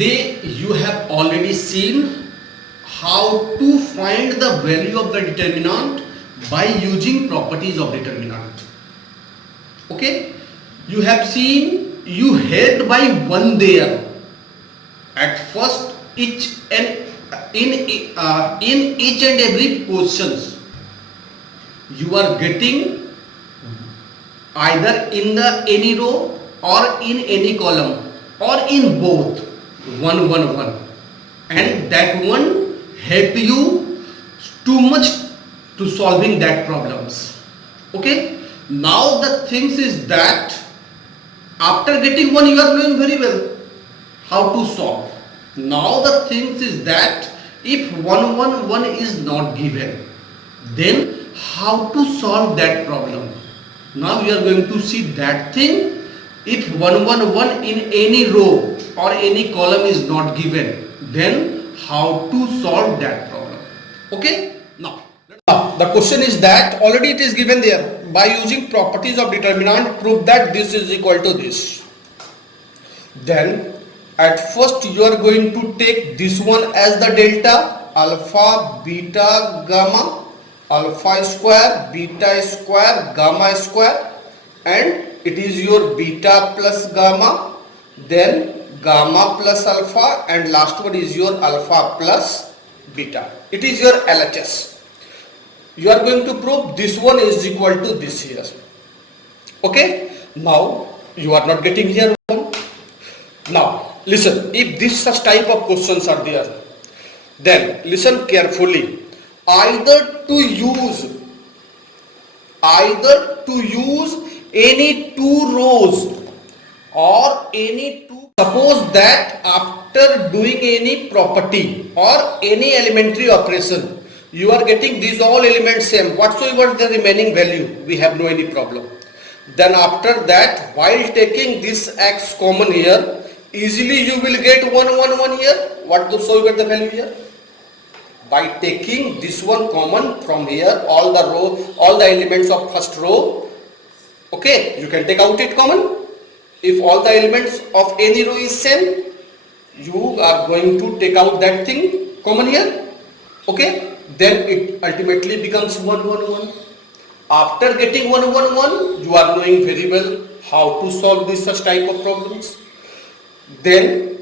Today you have already seen how to find the value of the determinant by using properties of determinant. Okay, you have seen you had by one there. At first each and in each and every questions you are getting either in the any row or in any column or in both 1 and that one help you too much to solving that problems. Okay, now the things is that after getting one you are knowing very well how to solve. Now the things is that if 1 is not given, then how to solve that problem. Now we are going to see that thing. If 1 in any row or any column is not given, then how to solve that problem. Okay, now the question is that already it is given there. By using properties of determinant, prove that this is equal to this. Then at first you are going to take this one as the delta, alpha, beta, gamma, alpha square, beta square, gamma square, and it is your beta plus gamma, then gamma plus alpha, and last one is your alpha plus beta. It is your LHS. You are going to prove this one is equal to this here. Okay, now you are not getting here one. Now listen, if this such type of questions are there, then listen carefully. Either to use any two rows or any two. Suppose that after doing any property or any elementary operation, you are getting these all elements same, whatsoever the remaining value, we have no any problem. Then after that, while taking this x common here, easily you will get 1 here, whatsoever the value here. By taking this one common from here, all the elements of first row, okay, you can take out it common. If all the elements of any row is same, you are going to take out that thing common here, okay, then it ultimately becomes 1. After getting 1, you are knowing very well how to solve this such type of problems. Then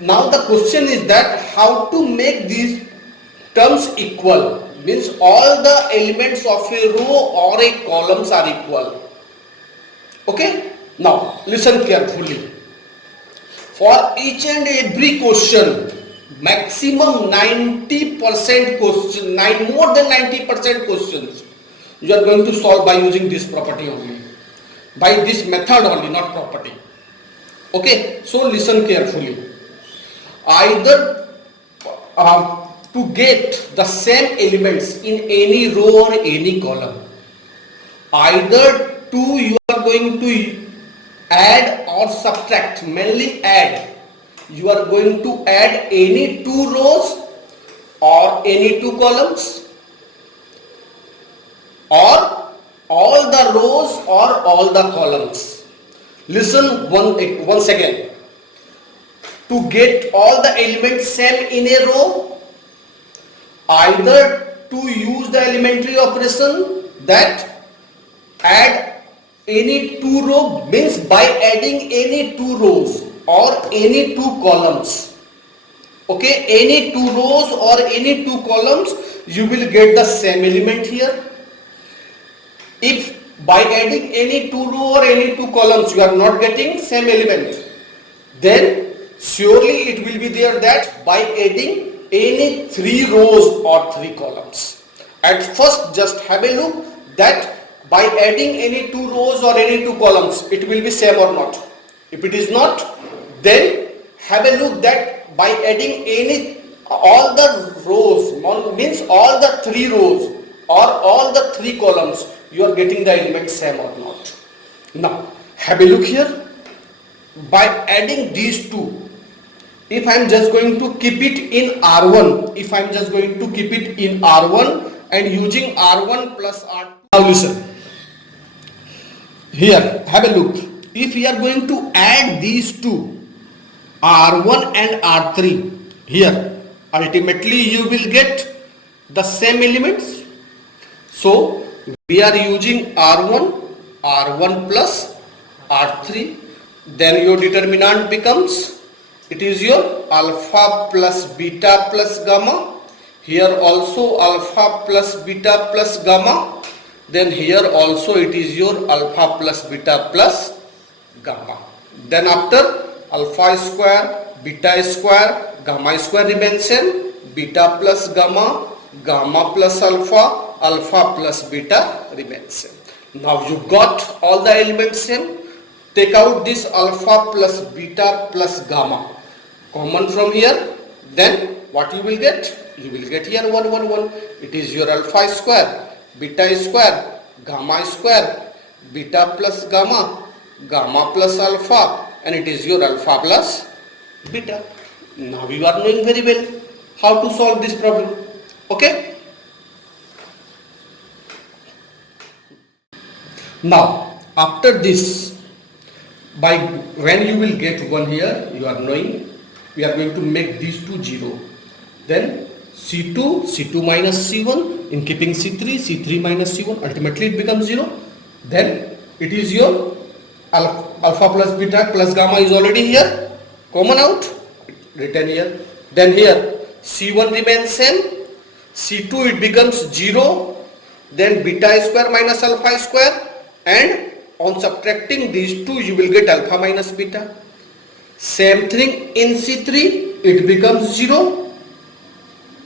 now the question is that how to make these terms equal, means all the elements of a row or a columns are equal. Okay, now listen carefully. For each and every question, maximum 90% question, more than 90% questions you are going to solve by using this property only, by this method only, not property. Okay, so listen carefully. Either to get the same elements in any row or any column, either you are going to add or subtract, mainly add. You are going to add any two rows or any two columns, or all the rows or all the columns. Listen once again. To get all the elements same in a row, either to use the elementary operation that add any two row, means by adding any two rows or any two columns. Okay, any two rows or any two columns, you will get the same element here. If by adding any two row or any two columns you are not getting same element, then surely it will be there that by adding any three rows or three columns. At first just have a look that by adding any two rows or any two columns it will be same or not. If it is not, then have a look that by adding all the rows, means all the three rows or all the three columns, you are getting the elements same or not. Now have a look here. By adding these two, if I am just going to keep it in R1, and using R1 plus R2. Now listen, here have a look. If we are going to add these two, R1 and R3. Here ultimately you will get the same elements. So we are using R1 plus R3. Then your determinant becomes, it is your alpha plus beta plus gamma. Here also alpha plus beta plus gamma. Then here also it is your alpha plus beta plus gamma. Then after alpha square, beta square, gamma square remains same. Beta plus gamma, gamma plus alpha, alpha plus beta remains same. Now you got all the elements same. Take out this alpha plus beta plus gamma common from here. Then what you will get? You will get here 1 1 1. It is your alpha square, beta square, gamma square, beta plus gamma, gamma plus alpha, and it is your alpha plus beta. Now you are knowing very well how to solve this problem. Okay? Now after this, by when you will get 1 here, you are knowing we are going to make these two 0. Then C2 minus C1, in keeping C3 minus C1, ultimately it becomes 0. Then it is your alpha plus beta plus gamma is already here, common out, written here. Then here C1 remains same, C2 it becomes 0, then beta square minus alpha square, and on subtracting these two you will get alpha minus beta. Same thing in C3, it becomes 0.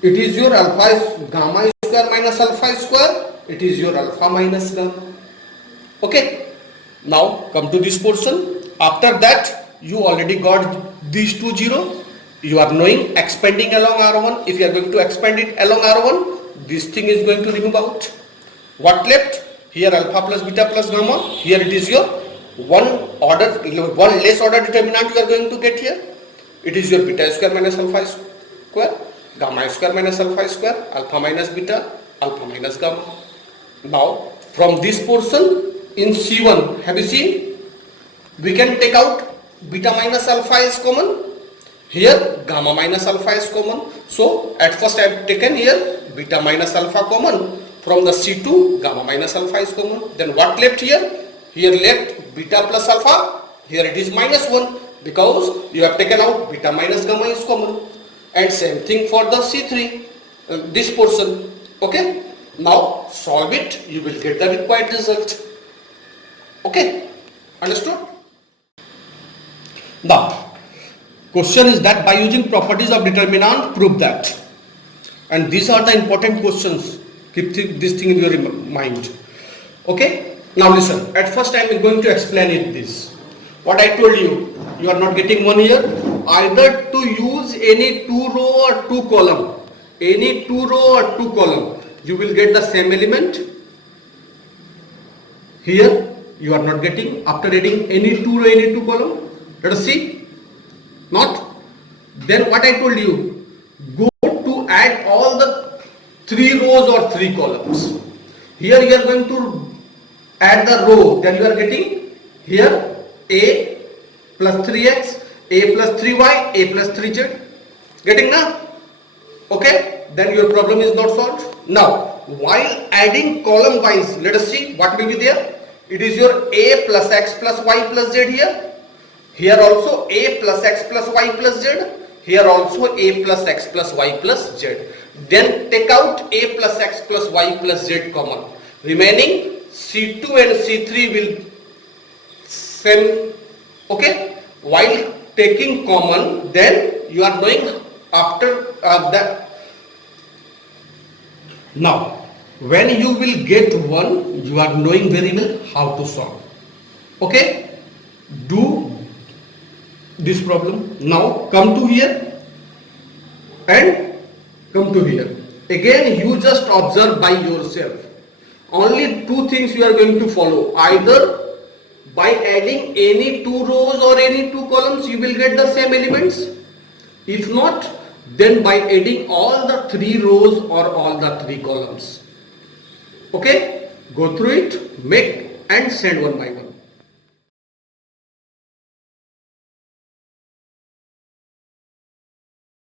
It is your alpha gamma square minus alpha square. It is your alpha minus gamma. Okay. Now come to this portion. After that you already got these two 0. You are knowing expanding along R1. If you are going to expand it along R1, this thing is going to remove out. What left? Here alpha plus beta plus gamma. Here it is your one less order determinant you are going to get here. It is your beta square minus alpha square, gamma square minus alpha square, alpha minus beta, alpha minus gamma. Now from this portion in C1, have you seen? We can take out beta minus alpha is common. Here gamma minus alpha is common. So at first I have taken here beta minus alpha common. From the C2, gamma minus alpha is common. Then what left here? Here left beta plus alpha. Here it is minus 1 because you have taken out beta minus gamma is common. And same thing for the C3, this portion. Okay. Now solve it. You will get the required result. Okay. Understood? Now question is that by using properties of determinant, prove that. And these are the important questions. Keep this thing in your mind. Okay. Now listen. At first I am going to explain it this. What I told you, you are not getting one here. Either to use any 2 row or 2 column. Any 2 row or 2 column. You will get the same element. Here you are not getting after adding any 2 row, any 2 column. Let us see. Not. Then what I told you, go to add all the 3 rows or 3 columns. Here you are going to add the row, then you are getting here A plus 3x, A plus 3y, A plus 3z. Getting now? Okay, then your problem is not solved. Now, while adding column wise, let us see what will be there. It is your A plus x plus y plus z here. Here also A plus x plus y plus z. Here also A plus x plus y plus z. Then take out A plus x plus y plus z common. Remaining C2 and C3 will same. Okay. While taking common, then you are knowing after that. Now, when you will get 1, you are knowing very well how to solve. Okay. Do this problem. Now come to here and come to here. Again you just observe by yourself. Only 2 things you are going to follow. Either by adding any 2 rows or any 2 columns you will get the same elements. If not, then by adding all the 3 rows or all the 3 columns. Okay, go through it, make and send one by one.